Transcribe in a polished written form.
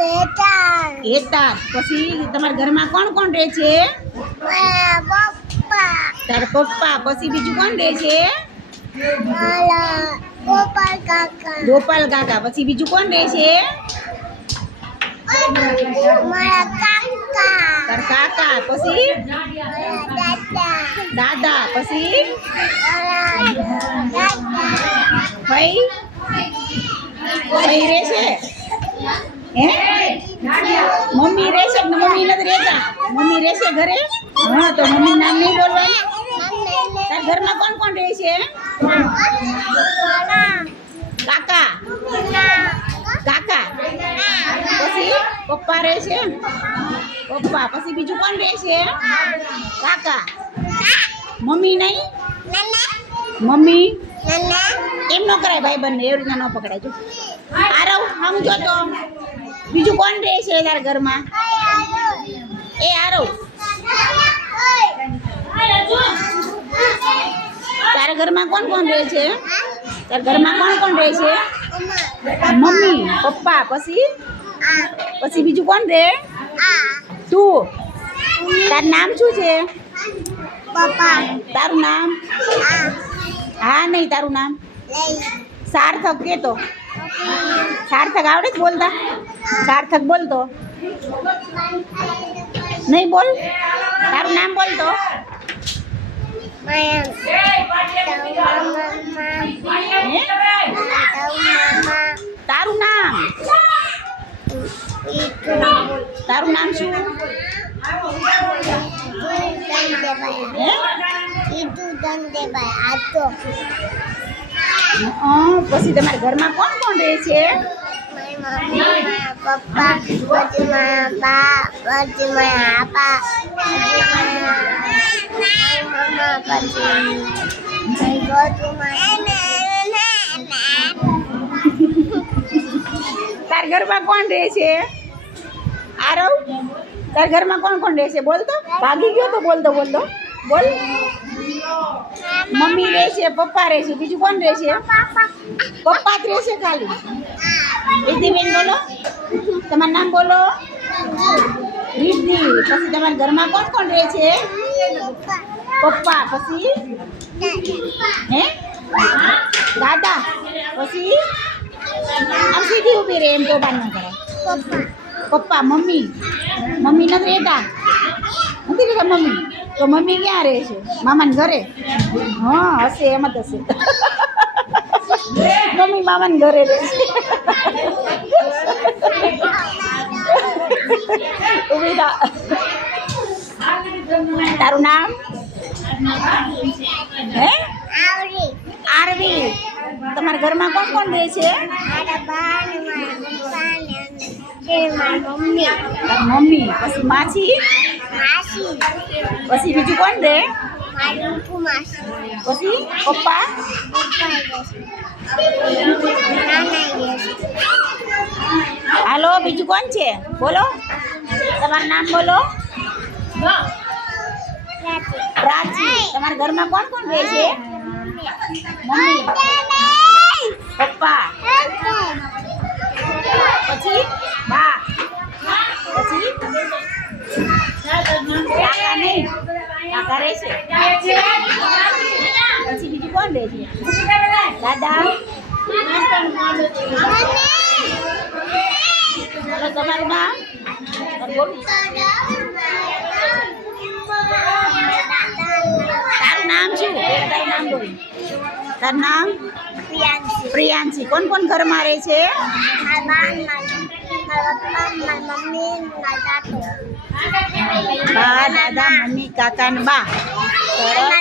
હેતાર. પછી તમારા ઘરમાં કોણ કોણ રહે છે? તારા પપ્પા. પછી બીજું કોણ રહે છે? ગોપાલ કાકા. પછી બીજું કોણ રહે છે? તાર કાકા. પછી દાદા. પછી ભાઈ રહે છે? હે મમ્મી રહે છે? મમ્મી નથી રહેતા? મમ્મી રહે છે ઘરે? હા, તો મમ્મી નામ નહીં બોલવાનું. તાર ઘરમાં કોણ કોણ રહે છે? કાકા. પછી પપ્પા રહે છે? પપ્પા. પછી બીજું કોણ રહે છે? કાકા. મમ્મી નહીં? મમ્મી એમ ન કરાય ભાઈ બંને, એવી રીતના ન પકડાય. જો આરવ સમજો તો બીજું કોણ રહે છે તારા ઘરમાં? એ આરવ, તારા ઘરમાં કોણ કોણ રહે છે? તારા ઘરમાં કોણ કોણ રહે છે? મમ્મી, પપ્પા. પછી બીજું કોણ રહે? તું. તારું નામ શું છે? તારું નામ? હા નહીં, તારું નામ સાર્થક કે તો? સાર્થક આવડે જ બોલતા? સાર્થક બોલતો નહીં? બોલ તારું નામ બોલતો. તારું નામ? તારું નામ શું? પછી તમારા ઘરમાં કોણ કોણ રહે છે? પપ્પા, પછી મારા બા, પછી મારા આપા, તાર ઘરમાં કોણ રહે છે? આરવ, તાર ઘરમાં કોણ કોણ રહે છે? બોલતો. ભાગી ગયો તો બોલતો બોલ. મમ્મી રહે છે, પપ્પા રહે છે, બીજું કોણ રહે છે? પપ્પા જ રહે છે ખાલી. રિદ્ધિબેન બોલો, તમારું નામ બોલો. રિદ્ધિ. પછી તમારા ઘરમાં કોણ કોણ રહે છે? પપ્પા. પછી હે દાદા. પછી આમ સીધી ઊભી રહે, એમ તો બાર ન કરે. પપ્પા. મમ્મી નથી રહેતા? નથી રહેતા મમ્મી? તો મમ્મી ક્યાં રહે છે? મામાના ઘરે? હા હશે, એમ જ હશે. મમ્મી મામાના ઘરે રહે છે. ઊભી થા. તારું નામ? હે આરવી. તમારા ઘરમાં કોણ કોણ રહે છે? મમ્મી. પછી માસી. પછી બીજું કોણ રહે? પછી પપ્પા. હાલો, બીજું કોણ છે? બોલો, તમારું નામ બોલો. પ્રાચી. તમારા ઘરમાં કોણ કોણ રહે છે? મમ્મી, પપ્પા, પછી બા, પછી કાકા. નહીં, કાકા રહે છે. પછી બીજું કોણ રહે છે? દાદા. ચાલો, તમારું નામ બોલો. તારું નામ શું? તારું નામ બોલ. તારું નામ? પ્રિયાંશી. કોણ કોણ ઘરમાં રહે છે? બા, દાદા, મમ્મી, કાકા ને બા. સરસ.